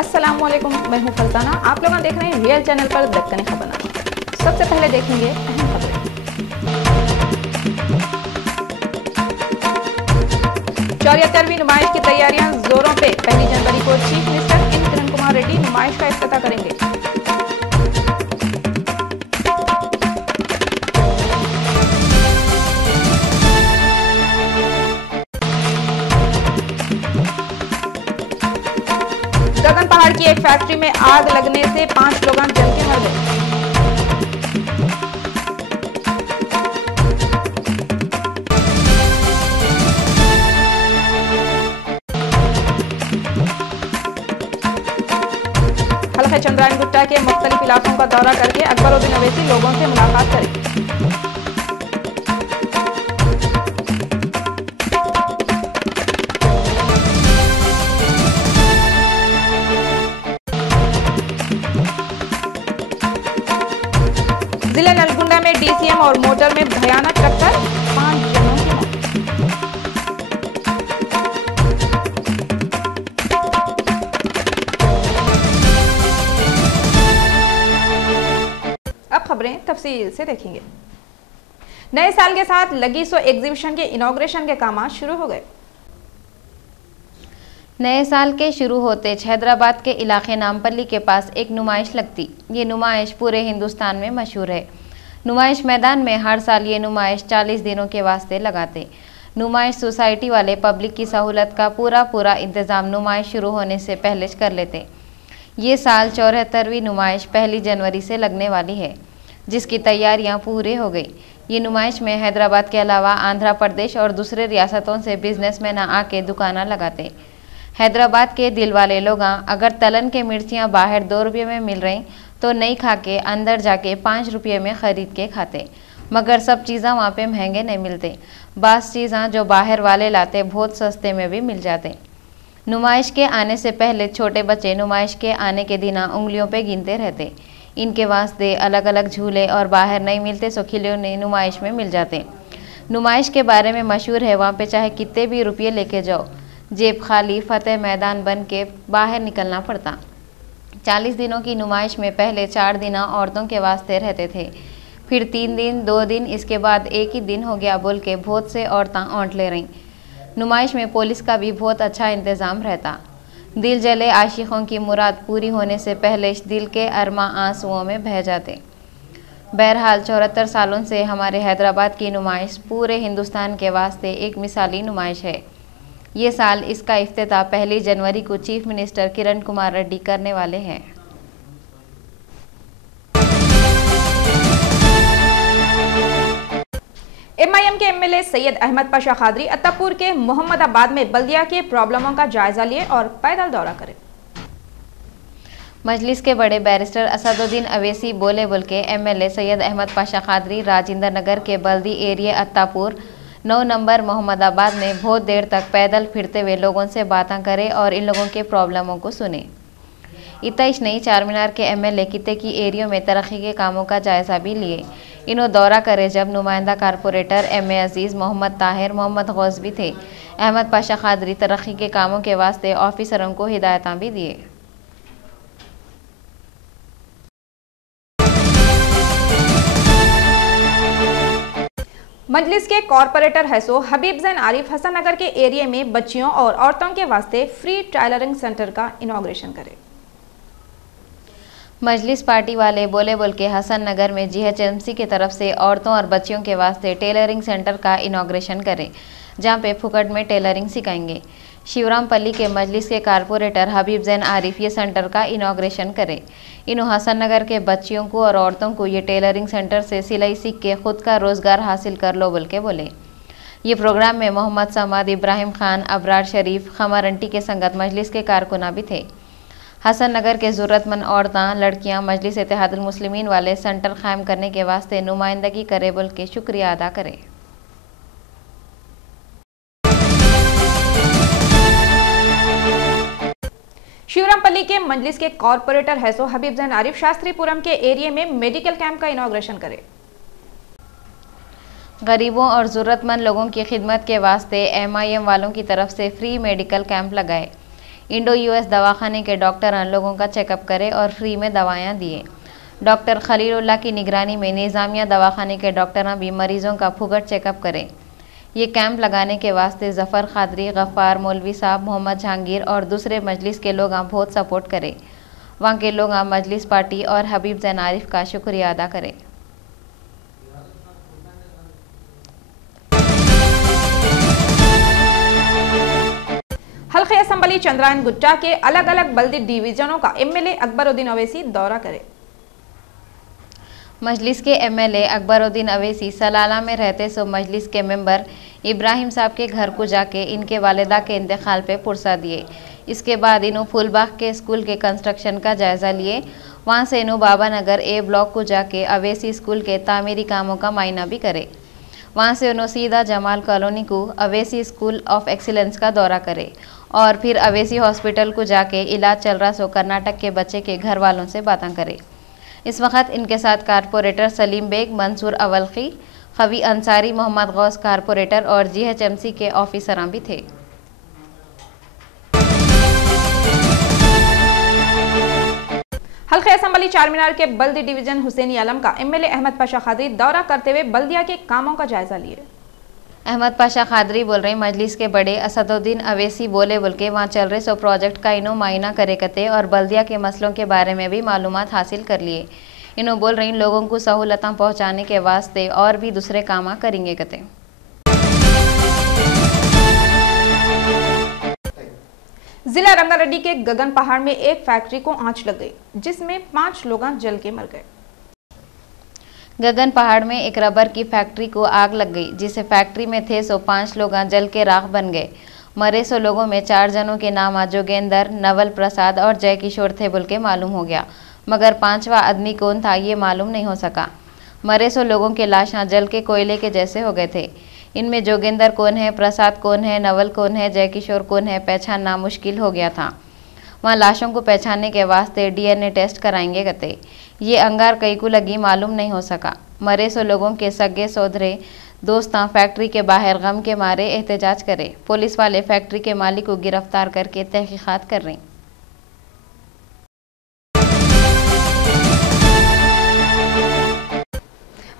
अस्सलामुअलैकुम, मैं हूं फल्ताना। आप लोग देख रहे हैं रियल चैनल पर दक्कनी खबरनामा। सबसे पहले देखेंगे अहम खबरें। चौहत्तरवीं नुमाइश की तैयारियां जोरों पे। 1 जनवरी को chief minister N Kiran Kumar Reddy नुमाइश का इफ्तिताह करेंगे। गगन पहाड़ की एक फैक्ट्री में आग लगने से 5 लोग जल के मर गए। हल्का चंद्रायन गुट्टा के मुख्तलिफ इलाकों का दौरा करके अकबरुद्दीन अवैसी लोगों से मुलाकात करें। जिला नलगुंडा में डीसीएम और मोटर में भयानक टक्कर, 5 जनों की मौत। अब खबरें तफसील से देखेंगे। नए साल के साथ लगीसो एग्जीबिशन के इनॉग्रेशन के काम शुरू हो गए। नए साल के शुरू होते हैदराबाद के इलाके नामपल्ली के पास एक नुमाइश लगती। ये नुमाइश पूरे हिंदुस्तान में मशहूर है। नुमाइश मैदान में हर साल ये नुमाइश 40 दिनों के वास्ते लगाते। नुमाइश सोसाइटी वाले पब्लिक की सहूलत का पूरा इंतज़ाम नुमाइश शुरू होने से पहले कर लेते। ये साल 74वीं नुमाइश 1 जनवरी से लगने वाली है, जिसकी तैयारियां पूरी हो गई। ये नुमाइश में हैदराबाद के अलावा आंध्र प्रदेश और दूसरे रियासतों से बिजनेसमैन आके दुकाना लगाते। हैदराबाद के दिल वाले लोग अगर तलन के मिर्चियाँ बाहर 2 रुपये में मिल रही तो नहीं खा के अंदर जाके 5 रुपये में ख़रीद के खाते। मगर सब चीज़ें वहाँ पे महंगे नहीं मिलते। बास चीज़ें जो बाहर वाले लाते बहुत सस्ते में भी मिल जाते। नुमाइश के आने से पहले छोटे बच्चे नुमाइश के आने के दिन उंगलियों पे गिनते रहते। इनके वास्ते अलग अलग झूले और बाहर नहीं मिलते सो खिलौने नुमाइश में मिल जाते। नुमाइश के बारे में मशहूर है, वहाँ पे चाहे कितने भी रुपये लेके जाओ, जेब खाली फतेह मैदान बन के बाहर निकलना पड़ता। 40 दिनों की नुमाइश में पहले 4 दिन औरतों के वास्ते रहते थे, फिर 3 दिन, 2 दिन, इसके बाद एक ही दिन हो गया बोल के बहुत से औरतें औंट ले रहीं। नुमाइश में पुलिस का भी बहुत अच्छा इंतज़ाम रहता। दिल जले आशिकों की मुराद पूरी होने से पहले दिल के अरमा आंसुओं में बह जाते। बहरहाल 74 सालों से हमारे हैदराबाद की नुमाइश पूरे हिंदुस्तान के वास्ते एक मिसाली नुमाइश है। ये साल इसका इफ्तिताह 1 जनवरी को चीफ मिनिस्टर किरण कुमार रेड्डी करने वाले हैं। MIM के MLA सैयद अहमद पाशा खादरी अत्तापुर के मोहम्मदाबाद में बल्दिया के प्रॉब्लमों का जायजा लिए और पैदल दौरा करें। मजलिस के बड़े बैरिस्टर असदुद्दीन अवैसी बोले के MLA सैयद अहमद पाशा खादरी राजेंद्र नगर के बल्दी एरिया अत्तापुर 9 नंबर मोहम्मदाबाद में बहुत देर तक पैदल फिरते हुए लोगों से बातें करें और इन लोगों के प्रॉब्लमों को सुने। इतइश नहीं, चार मीनार के MLA किते की एरियो में तरक्की के कामों का जायजा भी लिए। इन्हों दौरा करे जब नुमाइंदा कारपोरेटर MA अजीज़, मोहम्मद ताहिर, मोहम्मद गौस भी थे। अहमद पाशा खादरी तरक्की के कामों के वास्ते ऑफिसरों को हिदायतां भी दिए। मजलिस के कॉरपोरेटर हैसो हबीब जैन आरिफ हसन नगर के एरिया में बच्चियों और औरतों के वास्ते फ्री टेलरिंग सेंटर का इनॉग्रेशन करे। मजलिस पार्टी वाले बोल के हसन नगर में जीएचएमसी की तरफ से औरतों और बच्चियों के वास्ते टेलरिंग सेंटर का इनॉग्रेशन करें, जहां पे फुकट में टेलरिंग सिखाएंगे। शिवरामपल्ली के मजलिस के कारपोरेटर हबीब जैन आरिफ ये सेंटर का इनॉग्रेशन करे। इन्हों हसन नगर के बच्चियों को और औरतों को ये टेलरिंग सेंटर से सिलाई सीख के खुद का रोजगार हासिल कर लो बोल के बोले। ये प्रोग्राम में मोहम्मद समाद, इब्राहिम खान, अबरार शरीफ, खमर अंटी के संगत मजलिस के कारकुना भी थे। हसन नगर के ज़रूरतमंद औरतां लड़कियां मजलिस इत्तेहादुल मुस्लिमीन वाले सेंटर कायम करने के वास्ते नुमाइंदगी करे बोल के शुक्रिया अदा करे। शिवरामपल्ली के मजलिस के कॉरपोरेटर हैसो हबीब जैन आरिफ शास्त्रीपुरम के एरिया में मेडिकल कैंप का इनॉग्रेशन करे। गरीबों और ज़रूरतमंद लोगों की खिदमत के वास्ते MIM वालों की तरफ से फ्री मेडिकल कैंप लगाए। इंडो US दवाखाने के डॉक्टर लोगों का चेकअप करे और फ्री में दवाएं दिए। डॉक्टर खलीलुल्लाह की निगरानी में निज़ामिया दवाखाने के डॉक्टर भी मरीजों का फुकट चेकअप करे। ये कैंप लगाने के वास्ते जफ़र खादरी, गफ़ार, मौलवी साहब, मोहम्मद जहांगीर और दूसरे मजलिस के लोग बहुत सपोर्ट करे। वहाँ के लोग मजलिस पार्टी और हबीब जैन आरिफ का शुक्रिया अदा करे। हल्के असम्बली चंद्रायन गुट्टा के अलग अलग बल्दी डिवीजनों का MLA अकबरुद्दीन अवैसी दौरा करे। मजलिस के MLA अकबरुद्दीन अवैसी सलाला में रहते सो मजलिस के मेंबर इब्राहिम साहब के घर को जाके इनके वालिदा के इंतकाल पे पुरसा दिए। इसके बाद इन्हों फूलबाग के स्कूल के कंस्ट्रक्शन का जायज़ा लिए। वहाँ से इन्हों बाबा नगर A ब्लॉक को जाके अवैसी स्कूल के तामीरी कामों का मायना भी करे। वहाँ से उन्होंने सीधा जमाल कॉलोनी को अवैसी स्कूल ऑफ एक्सीलेंस का दौरा करे और फिर अवैसी हॉस्पिटल को जाके इलाज चल रहा सो कर्नाटक के बच्चे के घर वालों से बातें करे। इस वक्त इनके साथ कारपोरेटर सलीम बेग, मंसूर अवलखी, खवी अंसारी, मोहम्मद गौस कारपोरेटर और GHMC के ऑफिसरां भी थे। हल्के असम्बली चारमीनार के बल्दी डिवीजन हुसैनी आलम का MLA अहमद पाशा खादरी दौरा करते हुए बल्दिया के कामों का जायजा लिए। अहमद पाशा खादरी बोल रहे मजलिस के बड़े असदुद्दीन अवैसी बोल के वहाँ चल रहे सो प्रोजेक्ट का इन्हों मायना करे कते और बल्दिया के मसलों के बारे में भी मालूमात हासिल कर लिए। इन्हों बोल रही लोगों को सहूलतां पहुँचाने के वास्ते और भी दूसरे काम करेंगे कते। जिला रंगारेड्डी के गगन पहाड़ में एक फैक्ट्री को आंच लग गई, जिसमें 5 लोग जल के मर गए। गगन पहाड़ में एक रबर की फैक्ट्री को आग लग गई, जिसे फैक्ट्री में थे सो 5 लोग जल के राख बन गए। मरे सो लोगों में 4 जनों के नाम जोगेंद्र, नवल प्रसाद और जय किशोर थे बोल के मालूम हो गया, मगर 5वां आदमी कौन था ये मालूम नहीं हो सका। मरे सो लोगों के लाशें जल के कोयले के जैसे हो गए थे। इनमें जोगेंद्र कौन है, प्रसाद कौन है, नवल कौन है, जय किशोर कौन है, पहचानना मुश्किल हो गया था। वहाँ लाशों को पहचानने के वास्ते DNA टेस्ट कराएंगे कते। ये अंगार कई को लगी मालूम नहीं हो सका। मरे सो लोगों के सगे सोधरे दोस्तां फैक्ट्री के बाहर गम के मारे एहतजाज करे। पुलिस वाले फैक्ट्री के मालिक को गिरफ्तार करके तहकीकात कर रही।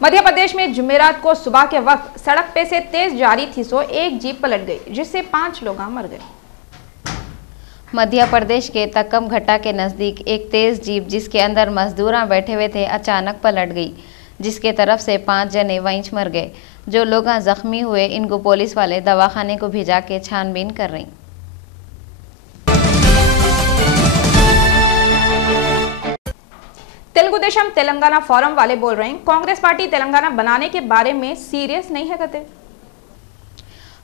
मध्य प्रदेश में जुमेरात को सुबह के वक्त सड़क पे से तेज जारी थी सो एक जीप पलट गई, जिससे 5 लोग मर गए। मध्य प्रदेश के तक्कम घट्टा के नज़दीक एक तेज़ जीप जिसके अंदर मजदूर बैठे हुए थे अचानक पलट गई, जिसके तरफ से 5 जने वहीं मर गए। जो लोग जख्मी हुए इनको पुलिस वाले दवाखाने को भिजा के छानबीन कर रही। तेलुगु देशम तेलंगाना फोरम वाले बोल रहे हैं कांग्रेस पार्टी तेलंगाना बनाने के बारे में सीरियस नहीं है कहते।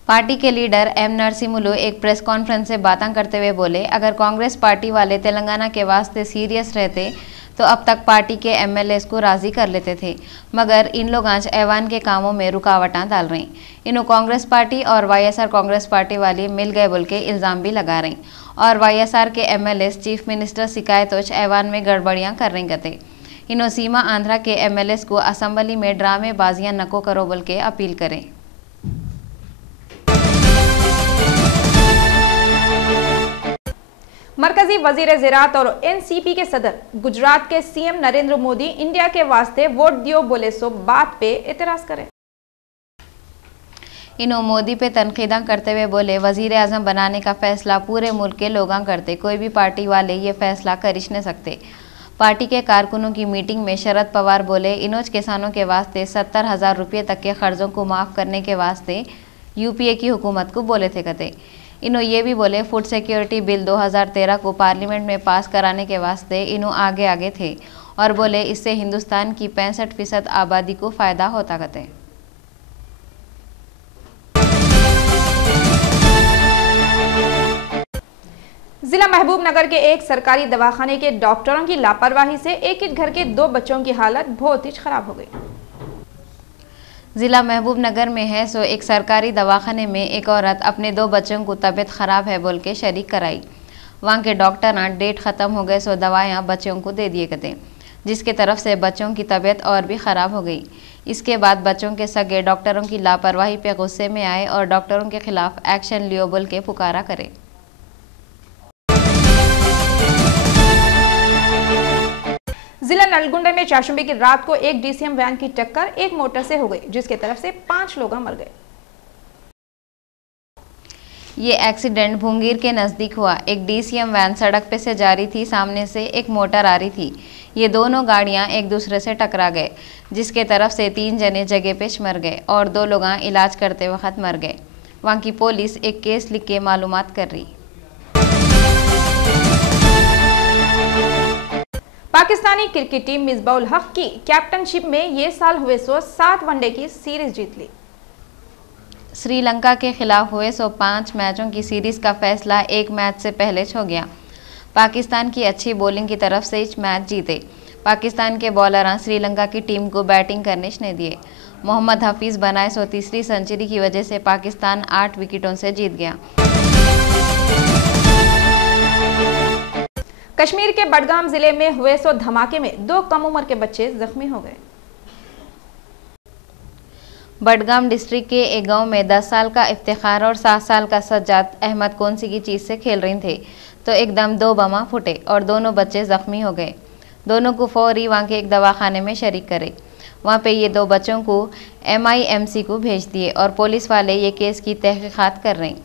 पार्टी के लीडर M नरसिम्हलू एक प्रेस कॉन्फ्रेंस से बातें करते हुए बोले, अगर कांग्रेस पार्टी वाले तेलंगाना के वास्ते सीरियस रहते तो अब तक पार्टी के MLAs को राजी कर लेते थे, मगर इन लोग आज ऐवान के कामों में रुकावटें डाल रही। इन्हों कांग्रेस पार्टी और YSR कांग्रेस पार्टी वाले मिल गए बोल के इल्ज़ाम भी लगा रही और YSR के MLAs चीफ मिनिस्टर शिकायतोच ऐवान में गड़बड़ियाँ कर रही गते। इन्हों सीमा आंध्रा के MLAs को असम्बली में ड्रामेबाजियाँ नको करो बोल के अपील करें। मरकजी वजीर ज़राअत और NCP के सदर गुजरात के CM नरेंद्र मोदी इंडिया के वास्ते वोट दियो बोले सो बात पे एतराज करें। इन्हों मोदी पे तनकीदा करते हुए बोले, वजीर आजम बनाने का फैसला पूरे मुल्क के लोग करते, कोई भी पार्टी वाले ये फैसला करिश नहीं सकते। पार्टी के कारकुनों की मीटिंग में शरद पवार बोले, इनोज किसानों के वास्ते 70,000 रुपये तक के कर्जों को माफ़ करने के वास्ते यूपीए की हुकूमत को बोले थे कहते। इन्हों ये भी बोले, फूड सिक्योरिटी बिल 2013 को पार्लियामेंट में पास कराने के वास्ते इन्हों आगे आगे थे और बोले इससे हिंदुस्तान की 65% आबादी को फ़ायदा होता कहते। जिला महबूबनगर के एक सरकारी दवाखाने के डॉक्टरों की लापरवाही से एक ही घर के 2 बच्चों की हालत बहुत ही खराब हो गई। जिला महबूबनगर में है सो एक सरकारी दवाखाने में एक औरत अपने 2 बच्चों को तबीयत खराब है बोल के शरीक कराई। वहाँ के डॉक्टर ना डेट ख़त्म हो गए सो दवाइयाँ बच्चों को दे दिए कहते, जिसके तरफ से बच्चों की तबीयत और भी ख़राब हो गई। इसके बाद बच्चों के सगे डॉक्टरों की लापरवाही पे गुस्से में आए और डॉक्टरों के खिलाफ एक्शन लियो बोल के पुकारा करे। जिला नलगुंडा में चाशुंबी की रात को एक डीसीएम वैन की टक्कर एक मोटर से हो गई, जिसके तरफ से 5 लोग मर गए। ये एक्सीडेंट भूंगीर के नज़दीक हुआ। एक डीसीएम वैन सड़क पे से जा रही थी, सामने से एक मोटर आ रही थी। ये दोनों गाड़ियां एक दूसरे से टकरा गए, जिसके तरफ से 3 जने जगह पे मर गए और 2 लोग इलाज करते वक्त मर गए। वहाँ की पुलिस एक केस लिख के मालूमात कर रही। पाकिस्तानी क्रिकेट टीम मिसबाउल हक की कैप्टनशिप में ये साल हुए सो 7 वनडे की सीरीज जीत ली। श्रीलंका के खिलाफ हुए सो 5 मैचों की सीरीज का फैसला एक मैच से पहले हो गया। पाकिस्तान की अच्छी बॉलिंग की तरफ से इस मैच जीते। पाकिस्तान के बॉलर श्रीलंका की टीम को बैटिंग करने नहीं दिए। मोहम्मद हफीज बनाए सो तीसरी सेंचुरी की वजह से पाकिस्तान 8 विकेटों से जीत गया। कश्मीर के बडगाम जिले में हुए सो धमाके में 2 कम उम्र के बच्चे जख्मी हो गए। बडगाम डिस्ट्रिक्ट के एक गांव में 10 साल का इफ्तिखार और 7 साल का सज्जाद अहमद कौन सी की चीज़ से खेल रहे थे तो एकदम 2 बम फूटे और दोनों बच्चे जख्मी हो गए। दोनों को फौरी वहाँ के एक दवाखाने में शरीक करे। वहाँ पे ये 2 बच्चों को MIMC को भेज दिए और पुलिस वाले ये केस की तहकीकात कर रहे हैं।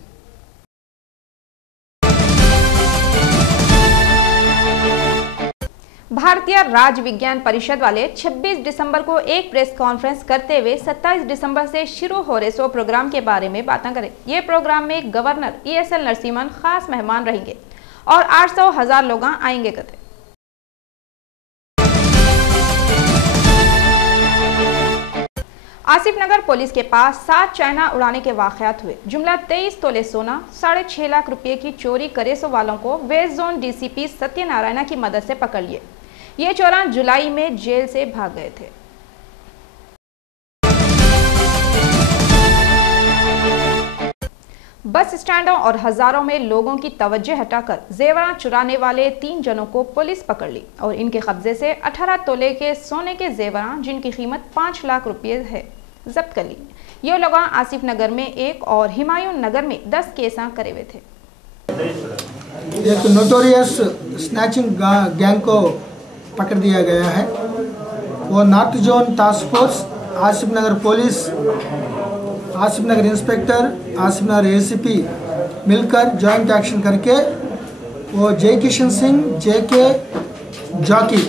भारतीय राज्य विज्ञान परिषद वाले 26 दिसंबर को एक प्रेस कॉन्फ्रेंस करते हुए 27 दिसंबर से शुरू हो रहे सो प्रोग्राम के बारे में बातें करें। ये प्रोग्राम में गवर्नर ESL नरसिम्हन खास मेहमान रहेंगे और 800,000 लोग आएंगे कहते। आसिफ नगर पुलिस के पास 7 चाइना उड़ाने के वाकयात हुए। जुमला 23 तोले सोना, 6.5 लाख रुपए की चोरी करे सो वालों को वेस्ट जोन DCP सत्यनारायण की मदद से पकड़ लिए। ये चोर जुलाई में जेल से भाग गए थे। बस स्टैंडों और हजारों में लोगों की तवज्जो हटाकर जेवरात चुराने वाले 3 जनों को पुलिस पकड़ ली और इनके कब्जे से 18 तोले के सोने के जेवरात जिनकी कीमत 5 लाख रुपए है जब्त कर ली। ये लोग आसिफ नगर में 1 और हिमायूं नगर में 10 केस करे हुए थे। एक नोटोरियस स्नैचिंग गैंग को पकड़ दिया गया है। वो north zone task force, Asif Nagar police, Asif Nagar inspector, Asif Nagar ACP मिलकर जॉइंट एक्शन करके वो जय किशन सिंह JK जॉकी,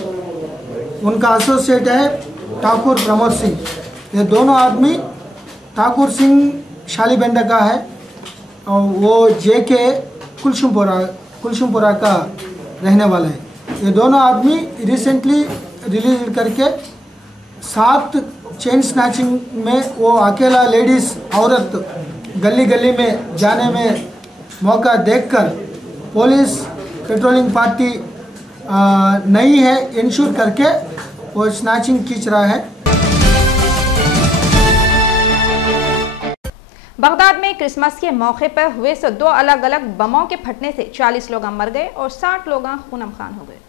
उनका एसोसिएट है ठाकुर प्रमोद सिंह। ये दोनों आदमी, ठाकुर सिंह शालीबेंडा का है और वो JK कुलशुमपुरा का रहने वाला है। ये दोनों आदमी रिसेंटली रिलीज करके 7 चेन स्नैचिंग में वो अकेला लेडीज़ औरत गली गली में जाने में मौका देखकर पुलिस पेट्रोलिंग पार्टी नहीं है इंश्योर करके वो स्नैचिंग खींच रहा है। बगदाद में क्रिसमस के मौके पर हुए सो 2 अलग अलग बमों के फटने से 40 लोग मर गए और 60 लोग खून खान हो गए।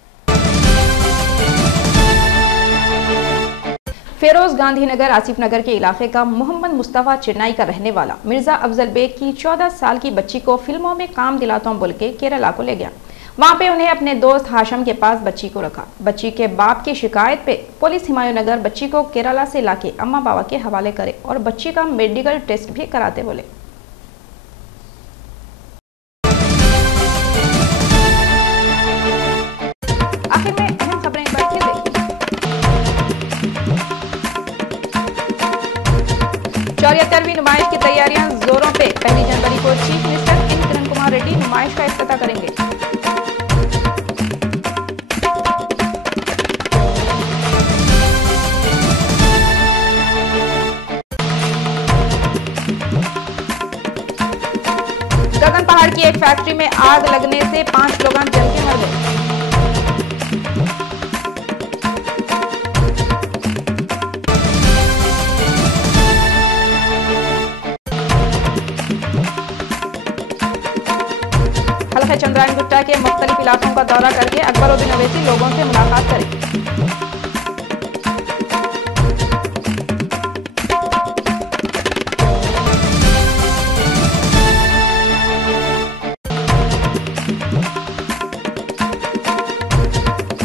फेरोज गांधीनगर आसिफ नगर के इलाके का मोहम्मद मुस्तफ़ा चेन्नई का रहने वाला मिर्जा अफजल बेग की 14 साल की बच्ची को फिल्मों में काम दिलाता हूं बोल के केरला को ले गया। वहां पे उन्हें अपने दोस्त हाशम के पास बच्ची को रखा। बच्ची के बाप की शिकायत पे पुलिस हुमायूंनगर बच्ची को केरला से लाके अम्मा बाबा के हवाले करे और बच्ची का मेडिकल टेस्ट भी कराते बोले। आखिर में अहम खबरें एक बार फिर देखिए। 74वीं नुमाइश की तैयारियां जोरों पे। 1 जनवरी को chief minister N Kiran Kumar Reddy नुमाइश का इफ्तिताह करेंगे। गगन पहाड़ की एक फैक्ट्री में आग लगने से 5 लोग जल के मर गए। हल्के चंद्रायन गुट्टा के मुख्तलिफ इलाकों का दौरा करके अकबरुद्दीन अवैसी लोगों से मुलाकात करें।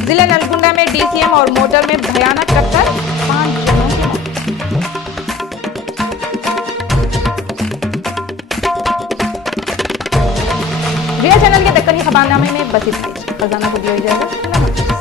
जिले नलगुंडा में डीसीएम और मोटर में भयानक टक्कर, 5 जनों की मौत। रिया चैनल के दक्कनी खबरनामे में बस इतना ही। खजाना को दियो इजाजत। नमस्कार।